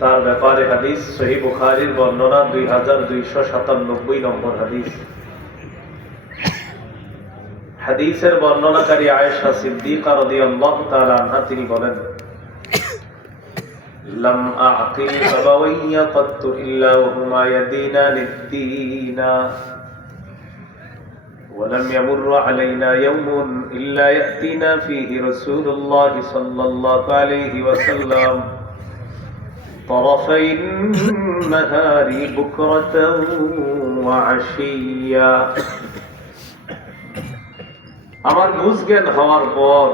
তার ব্যাপারে হাদিস সহিহ বুখারীর বর্ণনা 2297 নম্বর হাদিস। হাদিসের বর্ণনাকারী আয়েশা সিদ্দিকা রাদিয়াল্লাহু তাআলা আনহা তিনি বলেন, লাম আ'কিল আবাওয়াইয়া কাত্তু ইল্লা ওয়া হুমা ইয়াদিনানি দ্দীনা ওয়া লাম ইয়ামুররু আলাইনা ইয়াওমুন ইল্লা ইয়াতিনা ফীহি রাসূলুল্লাহ সাল্লাল্লাহু আলাইহি ওয়াসাল্লাম طرفي النهار بكرة وعشيا। আমার বুঝ জ্ঞান হওয়ার পর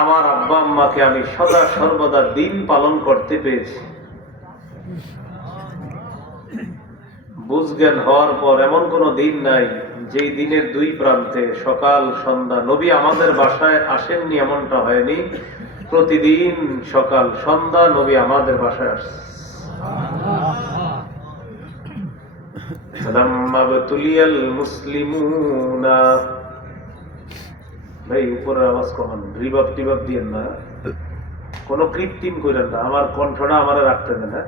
আমার আব্বা আম্মাকে আমি সদা সর্বদা দিন পালন করতে পেরেছি। বুঝ জ্ঞান হওয়ার পর এমন কোন দিন নাই যেই দিনের দুই প্রান্তে সকাল সন্ধ্যা নবী আমাদের বাসায় আসেননি এমনটা হয়নি। প্রতিদিন সকাল সন্ধ্যা নবী আমাদের বাসায় আসছে। ভাই উপরে আওয়াজ কমান, রিভাব টিভাব দিয়েন না, কোন কৃত্রিম করেন না, আমার কণ্ঠটা আমার রাখতে দেন না।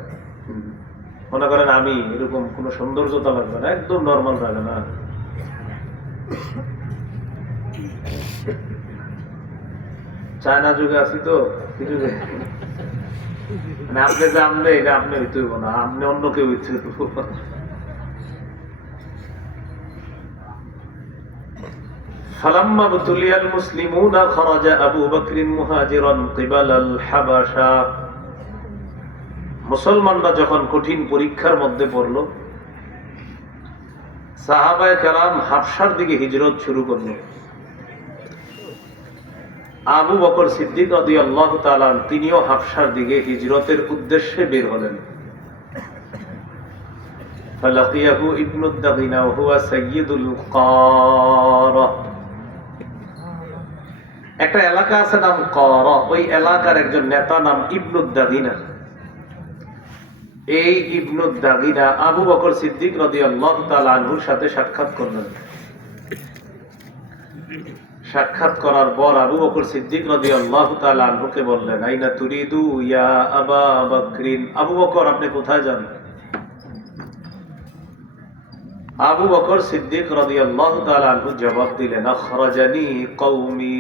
মনে করেন আমি এরকম কোন সৌন্দর্যতা লাগবে না, একদম নর্মাল লাগে না। চায়না যুগে আছি তো কিছু আপনি যে আমনে এটা আপনি হইতে হইব না, আপনি অন্য কেউ হইতে হইব। فلما ابتلي المسلمون خرج أبو بكر مهاجرا قبل الحبشة। মুসলমানরা যখন কঠিন পরীক্ষার মধ্যে পড়ল, সাহাবায়ে কেরাম হাবশার দিকে হিজরত শুরু করলো। আবু বকর সিদ্দিক রাদিয়াল্লাহু তাআলা তিনিও হাবশার দিকে হিজরতের উদ্দেশ্যে বের হলেন। ফালাকিয়াহু ইবনু দাগিনা ওয়া হুয়া সাইয়্যিদুল কারা। একটা এলাকা আছে নাম কারা, ওই এলাকার একজন নেতা নাম ইবনু দাগিনা। এই ইবনু দাগিনা আবু বকর সিদ্দিক রাদিয়াল্লাহু তাআলা আনহুর সাথে সাক্ষাৎ করলেন। সাক্ষাৎ করার পর আবু বকর সিদ্দিক রাদিয়াল্লাহু তাআলা আনহুকে বললেন, আইনা তুরিদু ইয়া আবা বকরিন। আবু বকর আপনি কোথায় যান? আবু বকর সিদ্দিক রাদিয়াল্লাহু তাআলা আনহু জবাব দিলেন, আখরাজানি কওমি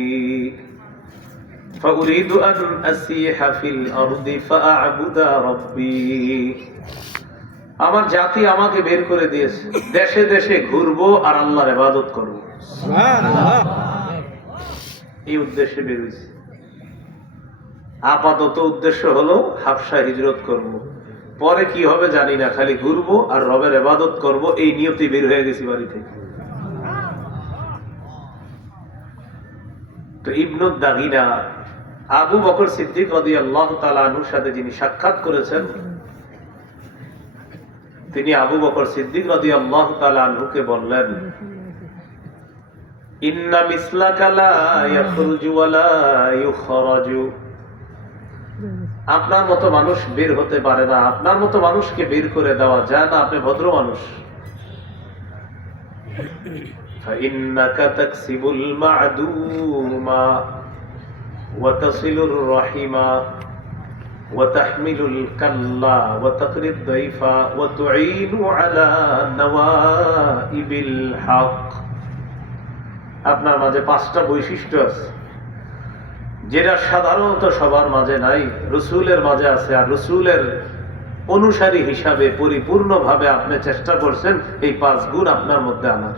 ফাউরিদু আন আসিহা ফিল আরদি ফাআবুদা রাব্বি। আমার জাতি আমাকে বের করে দিয়েছে, দেশে দেশে ঘুরবো আর আল্লাহর ইবাদত করব। সুবহানাল্লাহ। এই উদ্দেশ্যে বের হয়েছে। আপাতত উদ্দেশ্য হলো হাবশা হিজরত করব, পরে কি হবে জানি না, খালি ঘুরবো আর রবের ইবাদত করব, এই নিয়তে বের হয়ে গেছি বাড়ি থেকে। তো ইবনু দাগিনা আবু বকর সিদ্দিক রাদিয়াল্লাহু তাআলা আনহুর সাথে যিনি সাক্ষাৎ করেছেন, তিনি আবু বকর সিদ্দিক রাদিয়াল্লাহু তাআলা আনহুকে বললেন, ইন্না মিসলাকা লা ইয়াখরুজু ওয়া লা ইউখরাজু। আপনার মতো মানুষ বের হতে পারে না, আপনার মতো মানুষকে বের করে দেওয়া যায় না, আপনি ভদ্র মানুষ। ফাইন্নাকা তাকসিবুল মা'দুমা ওয়া তাসিলুর রাহিমা ওয়া তাহমিলুল কাল্লা ওয়া তাকরিদ দাইফা ওয়া তুঈনু আলা নওয়াইবিল হক। আপনার মাঝে পাঁচটা বৈশিষ্ট্য আছে যেটা সাধারণত সবার মাঝে নাই, রসুলের মাঝে আছে। আর রসুলের অনুসারী হিসাবে পরিপূর্ণভাবে আপনি চেষ্টা করছেন এই 5 গুণ আপনার মধ্যে আনার।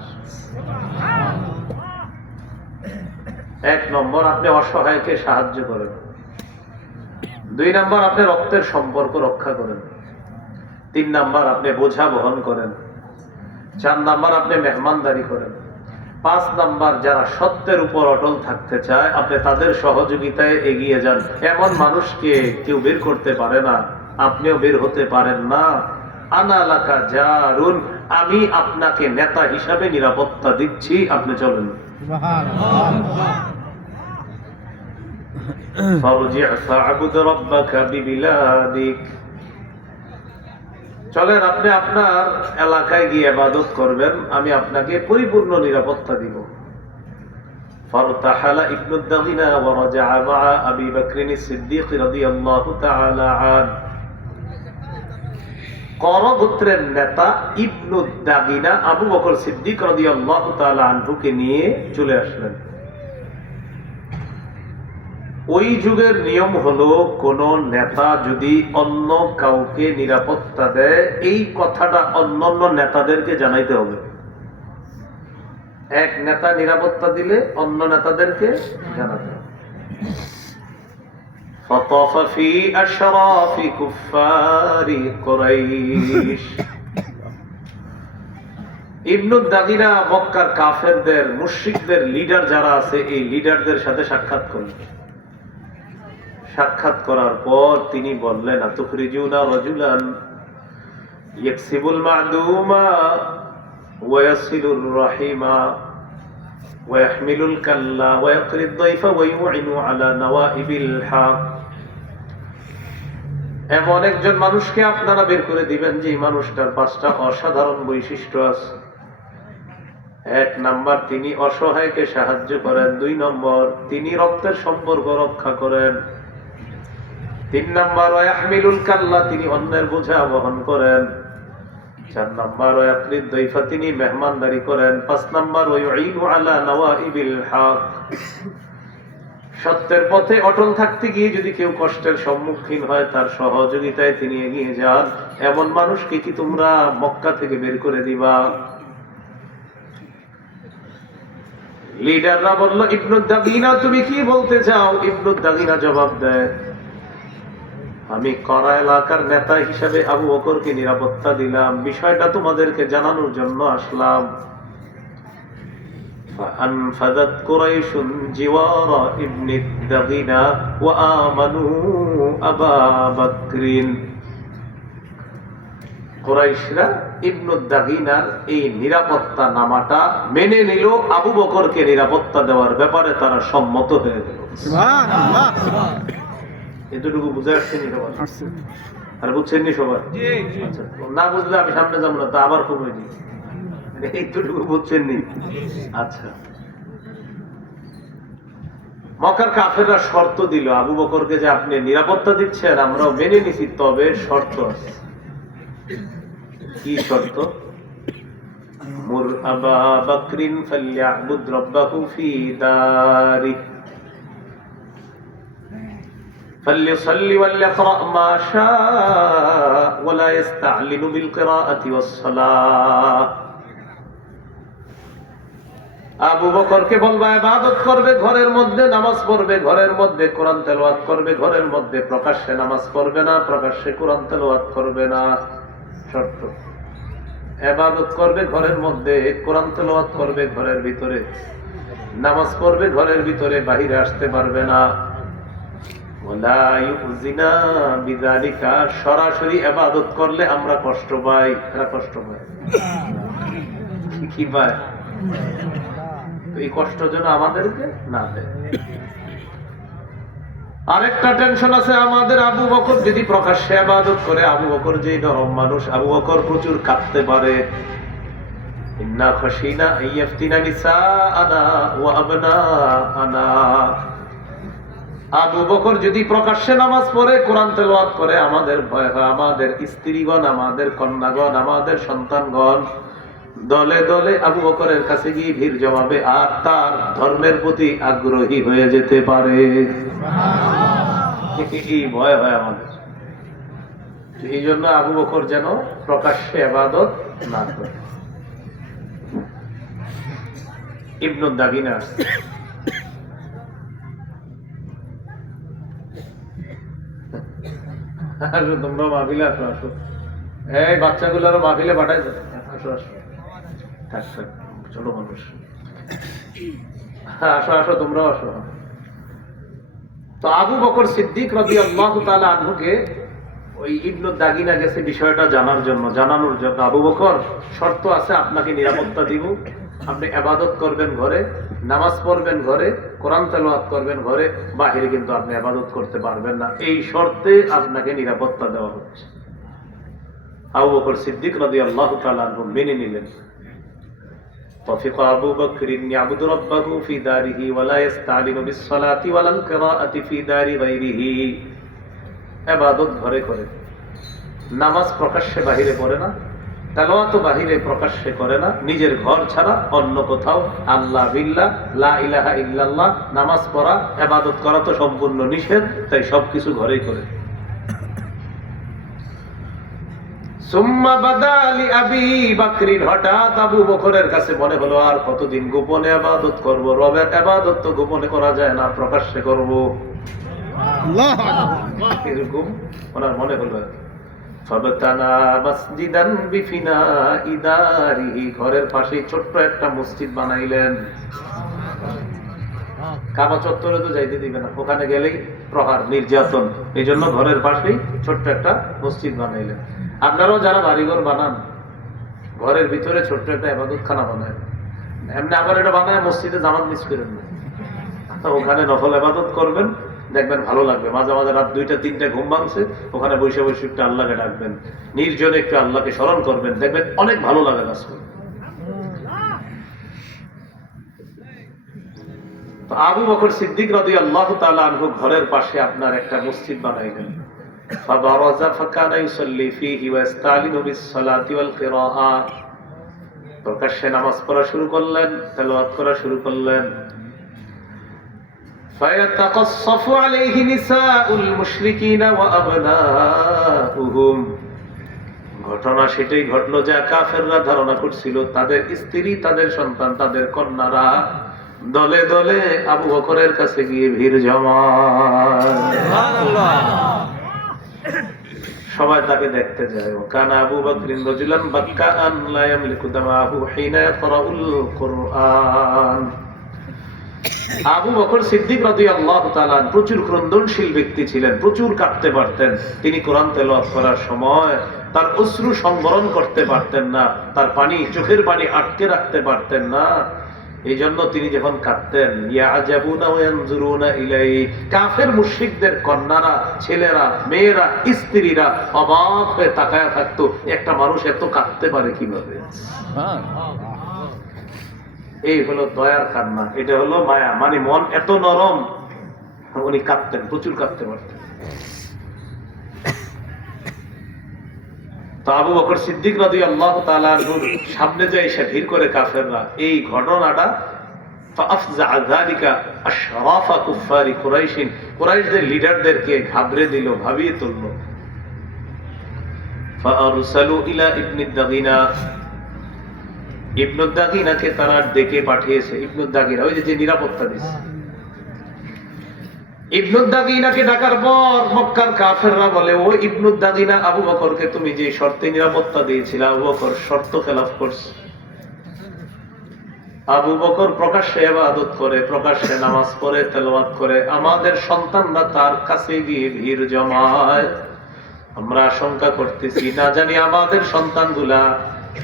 1 নম্বর, আপনি অসহায়কে সাহায্য করেন। 2 নম্বর, আপনি রক্তের সম্পর্ক রক্ষা করেন। 3 নম্বর, আপনি বোঝা বহন করেন। 4 নম্বর, আপনি মেহমানদারি করেন। 5 নাম্বার, যারা সত্যের উপর অটল থাকতে চায় আপনি তাদের সহযোগিতায় এগিয়ে যান। এমন মানুষকে কেউ বের করতে পারে না, আপনিও বের হতে পারেন না। আনা লাকা জারুন, আমি আপনাকে নেতা হিসাবে নিরাপত্তা দিচ্ছি, আপনি চলেন। ফারজি' ফা'বুদ রাব্বাকা বিবিলাদিক। চলেন, আপনি আপনার এলাকায় গিয়ে ইবাদত করবেন, আমি আপনাকে পরিপূর্ণ নিরাপত্তা দিব। فارتحل ابن الدغنة ورجع مع أبي بكر الصديق رضي الله تعالى عنه করগোত্রের নেতা ইবনু দাগিনা আবু বকর সিদ্দিক রাদিয়াল্লাহু তাআলা আনহুকে নিয়ে চলে আসলেন। ওই যুগের নিয়ম হলো কোন নেতা যদি অন্য কাউকে নিরাপত্তা দেয় এই কথাটা অন্যান্য নেতাদেরকে জানাইতে হবে। এক নেতা নিরাপত্তা দিলে অন্য নেতাদেরকে জানাতে হবে। فطاف في أشراف كفار قريش ইবনু দাগিনা মক্কার কাফেরদের মুশরিকদের লিডার যারা আছে এই লিডারদের সাথে সাক্ষাৎ করলেন। সাক্ষাৎ করার পর তিনি বললেন আতুখরিজুনা রাজুলান ইয়াকসিবুল মা'দুমা ওয়া ইয়াসিলুর রাহিমা ওয়া ইয়াহমিলুল কাল্লা ওয়া ইয়াকরিদ দাইফা ওয়া ইউইনু আলা নাওয়াইবিল হক। এমন একজন মানুষকে আপনারা বের করে দিবেন যে মানুষটার পাঁচটা অসাধারণ বৈশিষ্ট্য আছে। এক নাম্বার, তিনি অসহায়কে সাহায্য করেন। দুই নম্বর, তিনি রক্তের সম্পর্ক রক্ষা করেন। তিন নম্বর, ওয়াহমিলুল কাল্লা, তিনি অন্যের বোঝা বহন করেন। চার নম্বর, ওয়াকরিদ দাইফা, তিনি মেহমানদারি করেন। পাঁচ নম্বর, ওয়াইনু আলা নাওয়াইবিল হক, সত্যের পথে অটল থাকতে গিয়ে যদি কেউ কষ্টের সম্মুখীন হয় তার সহযোগিতায় তিনি এগিয়ে যান। এমন মানুষকে কি তোমরা মক্কা থেকে বের করে দিবা? লিডাররা বলল, ইবনু দাগিনা তুমি কি বলতে চাও? ইবনু দাগিনা জবাব দেয়, আমি করা এলাকার নেতা হিসাবে আবু বকরকে নিরাপত্তা দিলাম, বিষয়টা তোমাদেরকে জানানোর জন্য আসলাম। فأنفذت قريش جوار ابن الدغينة وآمنوا أبا بكر। কুরাইশরা ইবনু দাগিনার এই নিরাপত্তা নামাটা মেনে নিল। আবু বকরকে নিরাপত্তা দেওয়ার ব্যাপারে তারা সম্মত হয়ে গেল। সুবহানাল্লাহ। এতটুকু বুঝে আসছেনি সবাই? আর বুঝছেননি সবাই? আচ্ছা, না বুঝলে আমি সামনে যাবো না, তা আবার কমে দিই। এইটুকু বুঝছেননি? আচ্ছা, মক্কার কাফেররা শর্ত দিল আবু বকরকে যে আপনি নিরাপত্তা দিচ্ছেন, আমরাও মেনে নিছি, তবে শর্ত আছে। কি শর্ত? মুর আবা বকরিন ফালইয়াবুদ রাব্বাহু ফি দারি ফালইসাল্লি ওয়ালইকরা মা শাআ ওয়ালা ইস্তা'লিনু বিল কিরাআতি ওয়াস সালাহ। আবু বকরকে বলবা ইবাদত করবে, ঘরের মধ্যে নামাজ পড়বে, ঘরের মধ্যে কোরআন তেলাওয়াত করবে, ঘরের মধ্যে প্রকাশ্যে নামাজ পড়বে না, প্রকাশ্যে কোরআন তেলাওয়াত করবে না। শর্ত, ইবাদত করবে ঘরের মধ্যে, কোরআন তেলাওয়াত করবে ঘরের ভিতরে, নামাজ পড়বে ঘরের ভিতরে, বাহিরে আসতে পারবে না। ওয়ালা ইউজিনা বিযালিকা, সরাসরি ইবাদত করলে আমরা কষ্ট পাই। এরা কষ্ট পায় কি পায়? এই কষ্ট যেন আমাদেরকে না দেয়। আরেকটা টেনশন আছে আমাদের, আবু বকর যদি প্রকাশ্যে ইবাদত করে, আবু বকর যে নরম মানুষ, আবু বকর প্রচুর কাঁদতে পারে। ইন্না খাশিনা আইয়াফতিনা নিসাআনা ওয়া আবনাআনা। আবু বকর যদি প্রকাশ্যে নামাজ পড়ে, কোরআন তেলাওয়াত করে, আমাদের ভয় হয় আমাদের স্ত্রীগণ, আমাদের কন্যাগণ, আমাদের সন্তানগণ দলে দলে আবু বকরের কাছে গিয়ে ভিড় জমাবে আর তার ধর্মের প্রতি আগ্রহী হয়ে যেতে পারে। এই ভয় হয় আমাদের। এই জন্য আবু বকর যেন প্রকাশ্যে ইবাদত না করে। ইবনু দাগিনা আসো, তোমরা মাহফিলে আসো। আসো, এই বাচ্চাগুলোরও মাহফিলে পাঠাই যাবে। আসো আসো, ছোট মানুষ, আসো আসো, তোমরাও আসো। তো আবু বকর সিদ্দিক রাদিয়াল্লাহু তাআলা আনহুকে ওই ইবনু দাগিনা গেছে বিষয়টা জানার জন্য, জানানোর জন্য। আবু বকর, শর্ত আছে, আপনাকে নিরাপত্তা দিব, আপনি ইবাদত করবেন ঘরে, নামাজ পড়বেন ঘরে, কোরআন তেলাওয়াত করবেন ঘরে, বাহিরে কিন্তু আপনি ইবাদত করতে পারবেন না। এই শর্তে আপনাকে নিরাপত্তা দেওয়া হচ্ছে। আবু বকর সিদ্দিক রাদিয়াল্লাহু তাআলা আনহু মেনে নিলেন। طفق أبو بكر يعبد ربه في داره ولا يستعلن بالصلاة ولا القراءة في دار غيره ইবাদত ঘরে করে, নামাজ প্রকাশ্যে বাহিরে পড়ে না, তেলাওয়াত বাহিরে প্রকাশ্যে করে না, নিজের ঘর ছাড়া অন্য কোথাও আল্লাহ বিল্লাহ লা ইলাহা ইল্লাল্লাহ নামাজ পড়া ইবাদত করা তো সম্পূর্ণ নিষেধ, তাই সবকিছু ঘরেই করে। সুম্মা বাদা লিআবি বকরিন, হঠাৎ আবু বকরের কাছে মনে হলো আর কতদিন গোপনে ইবাদত করব, রবের ইবাদত তো গোপনে করা যায় না, প্রকাশ্যে করব। আল্লাহু আকবার, এরকম ওনার মনে হলো। ফাবতানা মসজিদান বিফিনাই দারিহি, ঘরের পাশে ছোট্ট একটা মসজিদ বানাইলেন। কাবা চত্বরে তো যাইতে দিবে না, ওখানে গেলেই প্রহার নির্যাতন, এই জন্য ঘরের পাশেই ছোট্ট একটা মসজিদ বানাইলেন। আপনারাও যারা বাড়িঘর বানান, ঘরের ভিতরে ছোট্ট একটা ইবাদতখানা বানায়, এমনি আবার এটা বানায় মসজিদে জামাত মিস করেন না, ওখানে নফল ইবাদত করবেন, দেখবেন ভালো লাগবে। মাঝে মাঝে রাত 2টা 3টা ঘুম ভাঙছে, ওখানে বসে বসে একটু আল্লাহকে ডাকবেন, নির্জনে একটু আল্লাহকে স্মরণ করবেন, দেখবেন অনেক ভালো লাগে কাজ করবে। তো আবু বকর সিদ্দিক রাদিয়াল্লাহু তাআলা আনহু ঘরের পাশে আপনার একটা মসজিদ বানাইলেন। ফাবারাজা ফাকানা ইউসাল্লি ফীহি ওয়া ইস্তালিনু বিস-সালাতি ওয়াল কিরাআহ, প্রকাশ্যে নামাজ পড়া শুরু করলেন, তেলাওয়াত করা শুরু করলেন। فيتقصف عليه نساء المشركين وأبناؤهم, ঘটনা সেটাই ঘটলো যা কাফেররা ধারণা করছিল। তাদের স্ত্রী, তাদের সন্তান, তাদের কন্যারা দলে দলে আবু বকরের কাছে গিয়ে ভিড় জমায়, সবাই তাকে দেখতে যায়। কানা আবু বকরিন রাজুলান বাক্কাআন লা ইয়ামলিকু দামাহু হিনা ইয়াকরাউল কুরআন। আবু বকর সিদ্দিক রাদিয়াল্লাহু তাআলা প্রচুর ক্রন্দনশীল ব্যক্তি ছিলেন, প্রচুর কাঁদতে পারতেন। তিনি কোরআন তেলাওয়াত করার সময় তার অশ্রু সংবরণ করতে পারতেন না, তার পানি, চোখের পানি আটকে রাখতে পারতেন না। এই জন্য তিনি যখন কাঁদতেন, ইয়াজাবুনা ওয়া ইয়ানজুরুনা ইলাইহি, কাফের মুশরিকদের কন্যারা, ছেলেরা, মেয়েরা, স্ত্রীরা অবাক হয়ে তাকায়া থাকতো, একটা মানুষ এত কাঁদতে পারে কিভাবে। এই হলো দয়ার কান্না, এটা হলো মায়া, মানে মন এত নরম। উনি কাঁদতেন, প্রচুর কাঁদতে পারতেন। তো আবু বকর সিদ্দিক রাদিয়াল্লাহু তাআলা আনহুর সামনে যে এসে ভিড় করে কাফেররা, এই ঘটনাটা ফাআফযা যালিকা আশরাফা কুফারি কুরাইশ, কুরাইশদের লিডারদেরকে ঘাবড়ে দিল, ভাবিয়ে তুলল। ফাআরসালু ইলা ইবনি দাগিনা, ইবনু দাগিনাকে তারা ডেকে পাঠিয়েছে। ইবনু দাগিনা ওই যে নিরাপত্তা দিচ্ছে, ইবনু দাগিনাকে ডাকার পর মক্কার কাফেররা বলে, ও ইবনু দাগিনা, আবু বকরকে তুমি যে শর্তে নিরাপত্তা দিয়েছিলে, আবু বকর শর্ত খেলাফ করছে। আবু বকর প্রকাশ্যে ইবাদত করে, প্রকাশ্যে নামাজ পড়ে, তেলাওয়াত করে, আমাদের সন্তানরা তার কাছে গিয়ে ভিড় জমায়। আমরা আশঙ্কা করতেছি, না জানি আমাদের সন্তানগুলা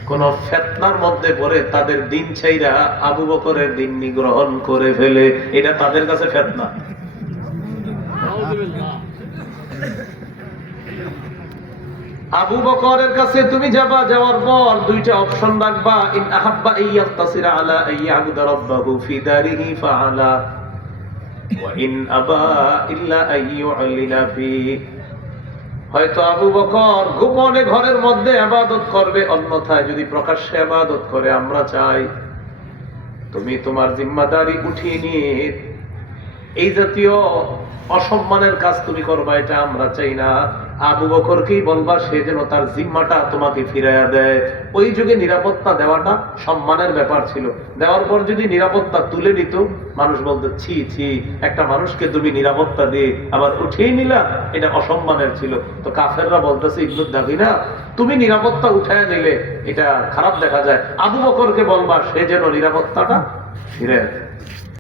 কোন ফিতনার মধ্যে পড়ে তাদের দিন ছাইরা আবু বকরের দিন গ্রহণ করে ফেলে, এটা তাদের কাছে ফিতনা। আবু বকরের কাছে তুমি যাবা, যাওয়ার পর দুইটা অপশন রাখবা, ইন আহাব্বা আইয়াতাসিরা আলা আইয়াবুদা রাব্বাহু ফি দারিহি ফাআলা ওয়া ইন আবা ইল্লা আইয়ুলিনা ফি। হয়তো আবু বকর গোপনে ঘরের মধ্যে ইবাদত করবে, অন্যথায় যদি প্রকাশ্যে ইবাদত করে আমরা চাই তুমি তোমার জিম্মাদারি উঠিয়ে নিয়ে এই জাতীয় অসম্মানের কাজ তুমি করবা, এটা আমরা চাই না। আবু বকরকেই বলবা সে যেন তার জিম্মাটা তোমাকে ফিরাইয়া দেয়। ওই যুগে নিরাপত্তা দেওয়াটা সম্মানের ব্যাপার ছিল। দেওয়ার পর যদি নিরাপত্তা তুলে নিত, মানুষ বলতো ছি ছি, একটা মানুষকে তুমি নিরাপত্তা দিয়ে আবার উঠিয়ে নিলা, এটা অসম্মানের ছিল। তো কাফেররা বলতেছে, ইবনু দাগিনা তুমি নিরাপত্তা উঠাইয়া নিলে এটা খারাপ দেখা যায়, আবু বকরকে বলবা সে যেন নিরাপত্তাটা ফিরাইয়া দেয়।